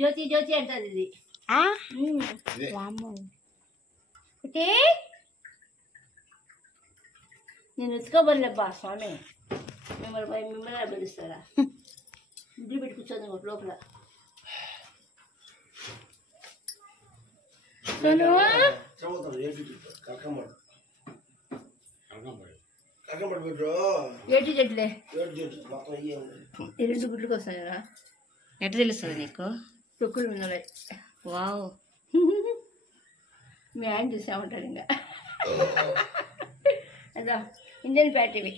జ్యోతి జ్యోతి అంటది ఇది. ఒకటి నేను ఎత్తుకోబోలేబ్బా స్వామి, మిమ్మల్ని పిలుస్తారా? ముద్దులు పెట్టి కూర్చోండి లోపల. ఏటి చెట్లే రెండు గుడ్లకు వస్తాయా? ఎట్లా తెలుస్తుంది నీకు? తొక్కులు ఉన్నాయి. వావ్, మీ ఆయన చూసామంటాడు ఇంకా. అదా ఇండియన్ ఫ్యాక్టరీ.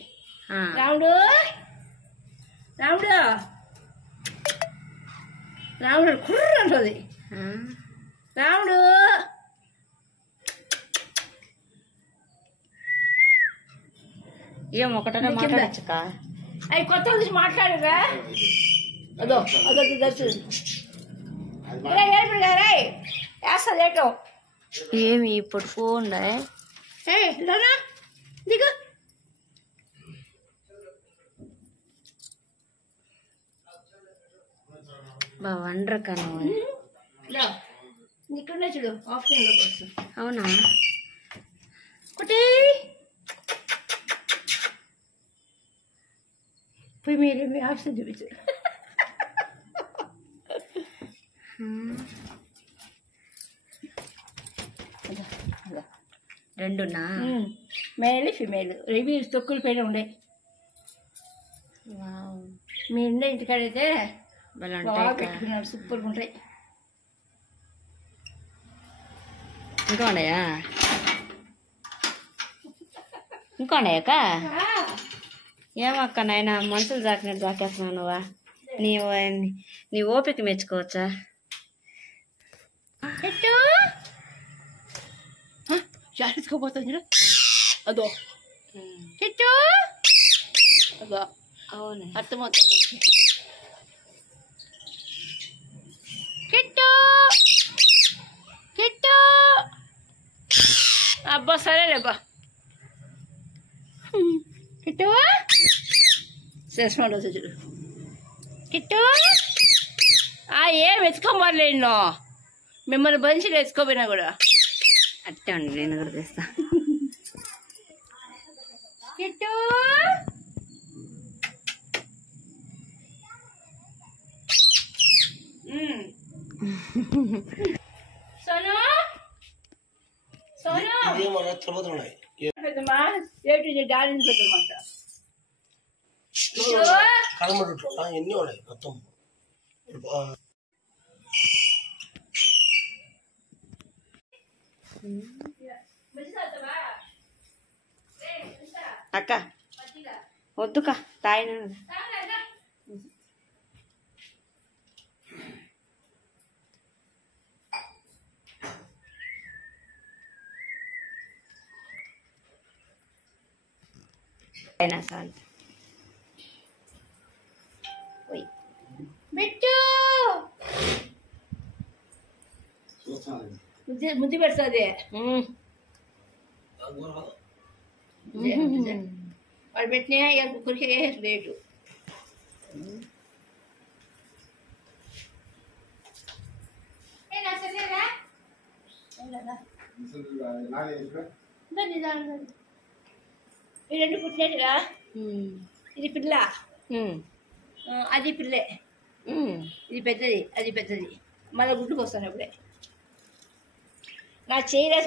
రాముడు రాముడు రాముడు కుర్ర అంటుంది. రాముడు ఏం ఒకటనే మాట్లాడచ్చుక? అవి కొత్త గురించి మాట్లాడరా? అదో అదో దర్శు వేస్తా లేటో. ఏమి ఇప్పుడు ఫోన్ లోనా దిగు. బా వండర్ కను. ఇక్కడ చూడు ఆఫ్టర్నూన్ కోసం. అవునా? ఒకటి పోయి మీరు మీ ఆప్షన్ చూపించు. రెండునా? మేల్ ఫిమేల్ ఇవి తొక్కుల పైన ఉండే. మీ ఉండే ఇంటికాడైతే బాగా పెట్టుకున్నాడు, సూపర్గా ఉంటాయి. ఇంకా ఉన్నాయా? ఇంకా ఉన్నాయాక? ఏమక్క నాయన మనుషులు జాకినట్టు జాకేస్తున్నావు నువ్వా? నీ ఓపిక మెచ్చుకోవచ్చా? జాగ్రత్తపోతుంది అదో చెట్టు. అదో అవును, అర్థమవుతుంది. కిట్టు కిట్టు అబ్బా సరేలేబ్బా. కిట్టు చేసినాడు చూడు. కిట్టు ఏం ఎత్తుకోమర్లే నిన్ను, మిమ్మల్ని బంచిలో ఎత్తుకోపోయినా కూడా. అట్టే ఉండి నేను కూడా తెస్తా. కిట్టు సోను సోను పెద్దమ్మా ఏటు డాలిని పెద్దమ్మంట. ఎన్ని ఉన్నాయి మొత్తం? అక్క వద్దుక తాయిన. అయినా చాలు. బిట్టు ముద్దు పెడుతుంది. వాడు పెట్టినా కురికి రేటు. ఈ రెండు పుట్టినట్టుగా. ఇది పిల్ల, అది పిల్లే. ఇది పెద్దది, అది పెద్దది. మళ్ళీ గుడ్డుకు వస్తాను అప్పుడే. నా చేయలే